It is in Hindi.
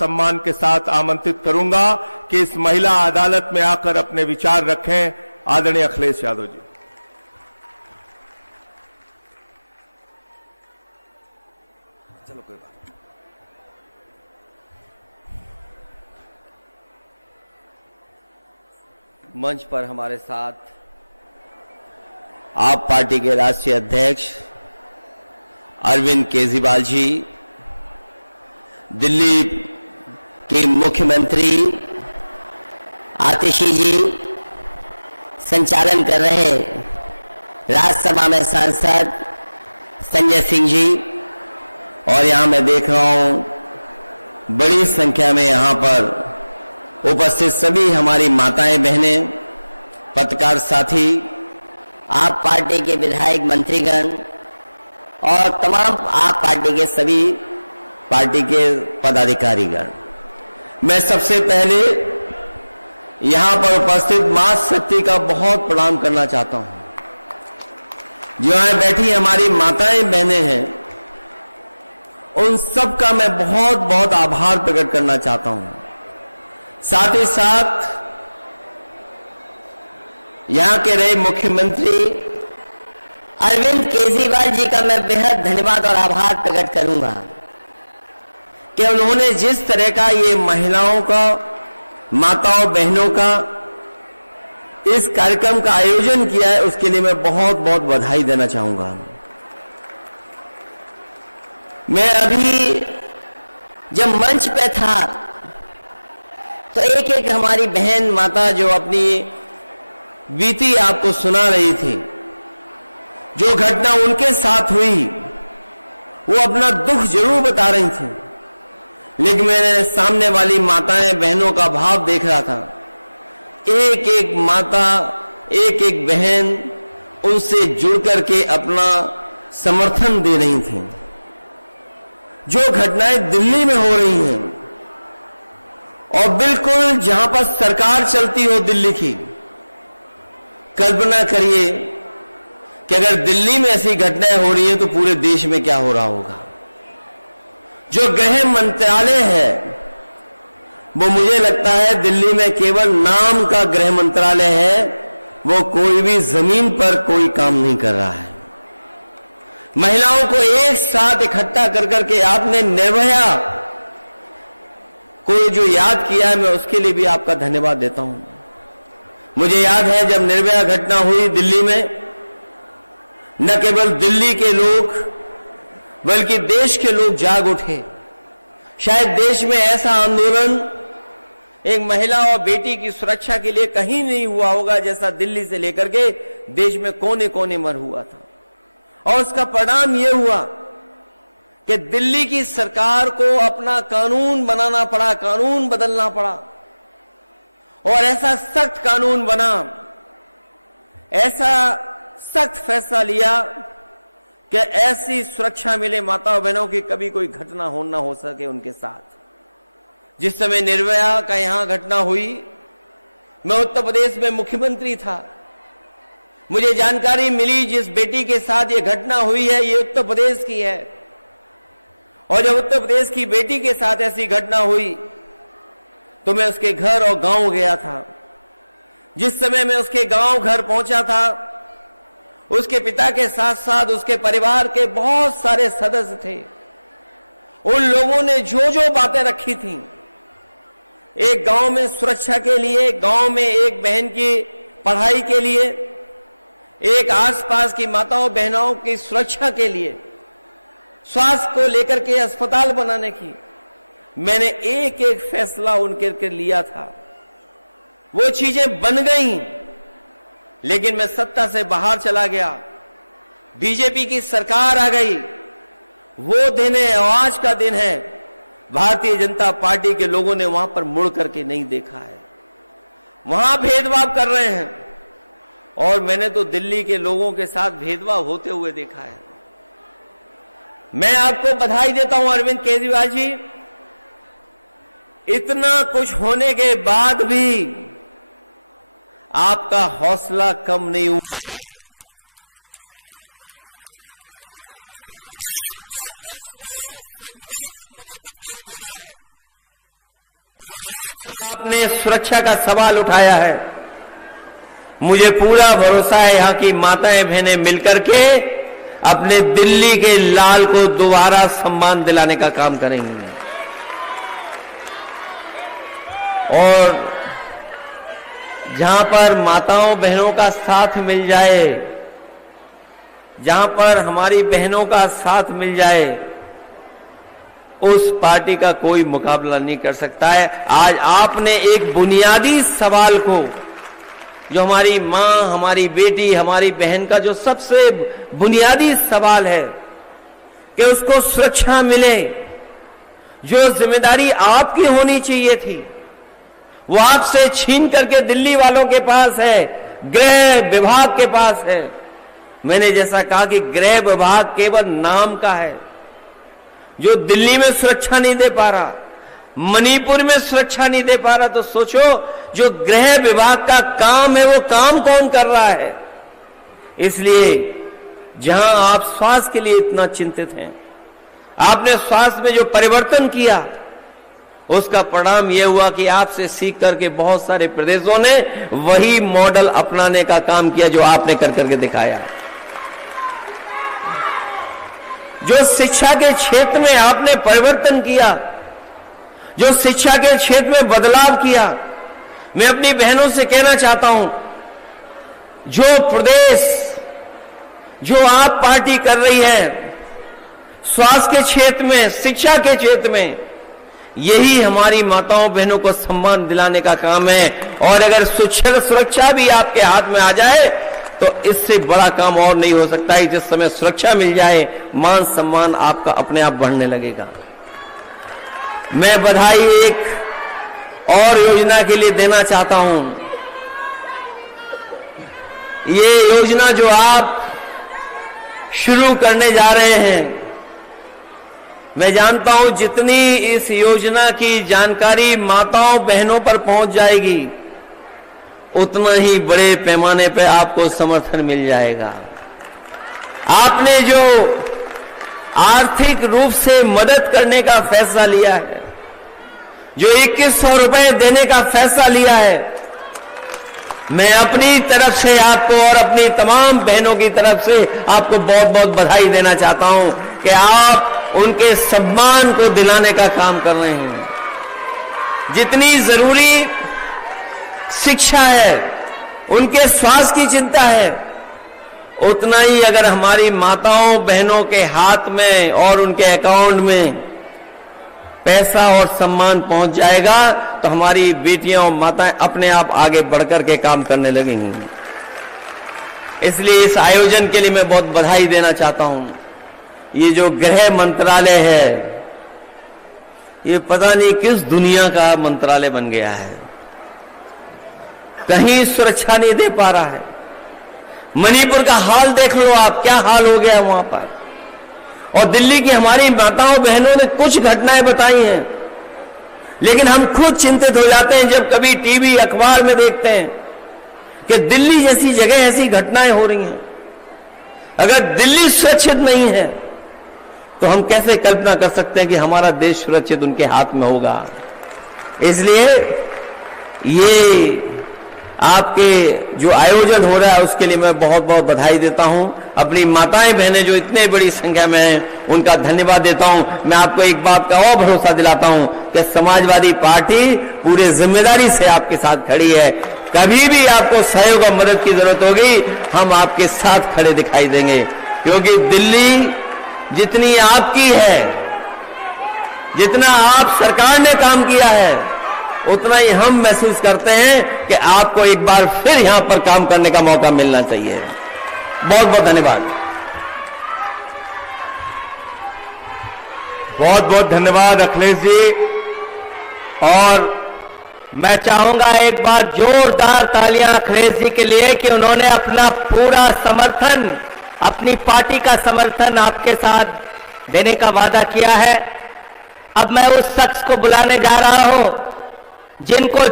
सम्मान के साथ आमंत्रित करूंगा कि इस महिला अदालत में आकर अपने विचार रखें। आदरणीय अखिलेश यादव जी। चलो कोई बात। मंच पर हमारे साथ आप पार्टी के राष्ट्रीय अध्यक्ष अरविंद केजरीवाल जी, दिल्ली के मुख्यमंत्री आतिशी जी, संचालन कर रहे राज्यसभा में सांसद संजय सिंह जी, और यहां मैं देख रहा हूं बड़ी संख्या में यहां पर उपस्थित सभी हमारी माताएं बहनें, पत्रकार साथी, आप पार्टी के विधायक मंत्रीगण और तमाम आप पार्टी के सभी पार्टी के पदाधिकारीगण। मैं सबसे पहले यहां पर उपस्थित मां शक्ति का बहुत प्रणाम करना चाहता हूं। जो यहां बैठी हमारी माताएं बहनें हैं, उन सब का मैं बहुत बहुत आभार प्रकट करना चाहता हूं। साथ ही साथ यहां के रहे मुख्यमंत्री अरविंद केजरीवाल जी का मैं बेहद धन्यवाद और आभार प्रकट करूंगा कि उन्होंने जिस तरह का ये महिलाओं का, माताओं बहनों का इस कार्यक्रम का आयोजन किया है, उसके लिए मैं बहुत बहुत बधाई देना चाहूंगा। मैं अभी जब मंच पे था तो एक एक हमारी बहन माता जो अपनी बीती आपको सुना रही थी, जो घटना उनके साथ हुई, वो अपना दुख जरूर बता रही थी, लेकिन मैंने सामने वाली माताएं बहनों का भाव देख रहा था। एक एक माता, एक एक बहन उनसे जुड़ करके अपना समर्थन दे रही थी। जो घटनाएं दिल्ली में हो रही हैं और बिल्कुल जहां पर सरकार चलती हो दिल्ली की, कल्पना करिए कि अगर दिल्ली में ऐसी घटनाएं हो रही हैं तो पूरे देश में क्या हो रहा होगा। जो गृह मंत्रालय है वो मुझे लगता है दिल्ली में केवल नाम का गृह मंत्रालय है, वो कोई भी जमीन पर कोई काम नहीं कर रहा है। महिलाओं को एक साथ इकट्ठा कर करके आपने निर्भया को जो याद किया है, मैं उसके लिए भी आपका धन्यवाद देता हूं। मुझे याद है जब निर्भया घटना हुई दिल्ली में, न केवल दिल्ली के लोग बल्कि देश के लोग जाग उठे। शायद देश में ऐसा आंदोलन एक महिला और बेटी की सुरक्षा के लिए कहीं नहीं हुआ होगा जैसा दिल्ली से लेकर के देश में कोने कोने में हुआ था। और उसका परिणाम यह हुआ कि दिल्ली की सरकार को अपना कानून बनाना पड़ा, कानून बदलना पड़ा, और ऐसा सख्त कानून बना, ऐसा सख्त फैसला लिया कि ऐसी सुरक्षा मिले माताओं बहनों की कभी कोई घटना ना हो सके उनके साथ। जिस समय निर्भया का यहां घटना हुई, मैं उत्तर प्रदेश में मुख्यमंत्री था। मुझे जानकारी मिली जिस बेटी के साथ ये घटना हुई है ये उत्तर प्रदेश की है, और जब उत्तर प्रदेश की बेटी के साथ ऐसी घटना हुई तो मैं उसके घर और गांव गया था। जिस समय मैं उसके गांव घर पहुंचा था, उसके पिता के साथ साथ उसके परिवार के बहुत सारे सदस्य थे। उन लोगों ने जो जो बातें रखी थी, एक गांव में सुरक्षा के लिए, गांव में एक बहन की पढ़ाई के लिए, एक आसपास की माताओं बहनों की सुरक्षा के लिए, स्वास्थ्य को लेकर के अस्पताल बनाने की, मैंने एक एक फैसला उनके लिया था। वो चीजें बन गई, लेकिन मैं सत्ता से बाहर चला गया, बीजेपी की सरकार आ गई। वो दिन है, आज का दिन है, भारतीय जनता पार्टी के लोगों ने वहां पर मुड़ करके नहीं देखा है। वहां भेदभाव कर रहे हैं, और मैंने तो दिल्ली के लोगों के साथ भेदभाव होते हुए देखा है। मैं आपको बधाई देता हूं अरविंद केजरीवाल जी, इतना कुछ होने के बाद भी आपका हौसला कम नहीं हुआ। आपने सुरक्षा का सवाल उठाया है, मुझे पूरा भरोसा है यहां की माताएं बहनें मिलकर के अपने दिल्ली के लाल को दोबारा सम्मान दिलाने का काम करेंगी। और जहां पर माताओं बहनों का साथ मिल जाए, जहां पर हमारी बहनों का साथ मिल जाए, उस पार्टी का कोई मुकाबला नहीं कर सकता है। आज आपने एक बुनियादी सवाल को, जो हमारी मां, हमारी बेटी, हमारी बहन का जो सबसे बुनियादी सवाल है कि उसको सुरक्षा मिले, जो जिम्मेदारी आपकी होनी चाहिए थी वो आपसे छीन करके दिल्ली वालों के पास है, गृह विभाग के पास है। मैंने जैसा कहा कि गृह विभाग केवल नाम का है, जो दिल्ली में सुरक्षा नहीं दे पा रहा, मणिपुर में सुरक्षा नहीं दे पा रहा, तो सोचो जो गृह विभाग का काम है वो काम कौन कर रहा है। इसलिए जहां आप स्वास्थ्य के लिए इतना चिंतित हैं, आपने स्वास्थ्य में जो परिवर्तन किया उसका परिणाम यह हुआ कि आपसे सीख करके बहुत सारे प्रदेशों ने वही मॉडल अपनाने का काम किया जो आपने कर करके दिखाया। जो शिक्षा के क्षेत्र में आपने परिवर्तन किया, जो शिक्षा के क्षेत्र में बदलाव किया, मैं अपनी बहनों से कहना चाहता हूं, जो प्रदेश, जो आप पार्टी कर रही है स्वास्थ्य के क्षेत्र में, शिक्षा के क्षेत्र में, यही हमारी माताओं बहनों को सम्मान दिलाने का काम है। और अगर सुरक्षा भी आपके हाथ में आ जाए तो इससे बड़ा काम और नहीं हो सकता है। जिस समय सुरक्षा मिल जाए, मान सम्मान आपका अपने आप बढ़ने लगेगा। मैं बधाई एक और योजना के लिए देना चाहता हूं। ये योजना जो आप शुरू करने जा रहे हैं, मैं जानता हूं जितनी इस योजना की जानकारी माताओं बहनों पर पहुंच जाएगी, उतना ही बड़े पैमाने पर आपको समर्थन मिल जाएगा। आपने जो आर्थिक रूप से मदद करने का फैसला लिया है, जो 2100 रुपए देने का फैसला लिया है, मैं अपनी तरफ से आपको और अपनी तमाम बहनों की तरफ से आपको बहुत बहुत बधाई देना चाहता हूं कि आप उनके सम्मान को दिलाने का काम कर रहे हैं। जितनी जरूरी शिक्षा है, उनके स्वास्थ्य की चिंता है, उतना ही अगर हमारी माताओं बहनों के हाथ में और उनके अकाउंट में पैसा और सम्मान पहुंच जाएगा तो हमारी बेटियां और माताएं अपने आप आगे बढ़कर के काम करने लगेंगी। इसलिए इस आयोजन के लिए मैं बहुत बधाई देना चाहता हूं। ये जो गृह मंत्रालय है, ये पता नहीं किस दुनिया का मंत्रालय बन गया है, कहीं सुरक्षा नहीं दे पा रहा है। मणिपुर का हाल देख लो आप, क्या हाल हो गया वहां पर। और दिल्ली की हमारी माताओं बहनों ने कुछ घटनाएं बताई हैं, लेकिन हम खुद चिंतित हो जाते हैं जब कभी टीवी अखबार में देखते हैं कि दिल्ली जैसी जगह ऐसी घटनाएं हो रही हैं। अगर दिल्ली सुरक्षित नहीं है तो हम कैसे कल्पना कर सकते हैं कि हमारा देश सुरक्षित उनके हाथ में होगा। इसलिए ये आपके जो आयोजन हो रहा है उसके लिए मैं बहुत बहुत बधाई देता हूं। अपनी माताएं बहनें जो इतने बड़ी संख्या में हैं उनका धन्यवाद देता हूं। मैं आपको एक बात का और भरोसा दिलाता हूं कि समाजवादी पार्टी पूरे जिम्मेदारी से आपके साथ खड़ी है। कभी भी आपको सहयोग और मदद की जरूरत होगी, हम आपके साथ खड़े दिखाई देंगे, क्योंकि दिल्ली जितनी आपकी है, जितना आप सरकार ने काम किया है, उतना ही हम महसूस करते हैं कि आपको एक बार फिर यहां पर काम करने का मौका मिलना चाहिए। बहुत बहुत धन्यवाद। बहुत बहुत धन्यवाद अखिलेश जी। और मैं चाहूंगा एक बार जोरदार तालियां अखिलेश जी के लिए कि उन्होंने अपना पूरा समर्थन, अपनी पार्टी का समर्थन आपके साथ देने का वादा किया है। अब मैं उस शख्स को बुलाने जा रहा हूं जिनको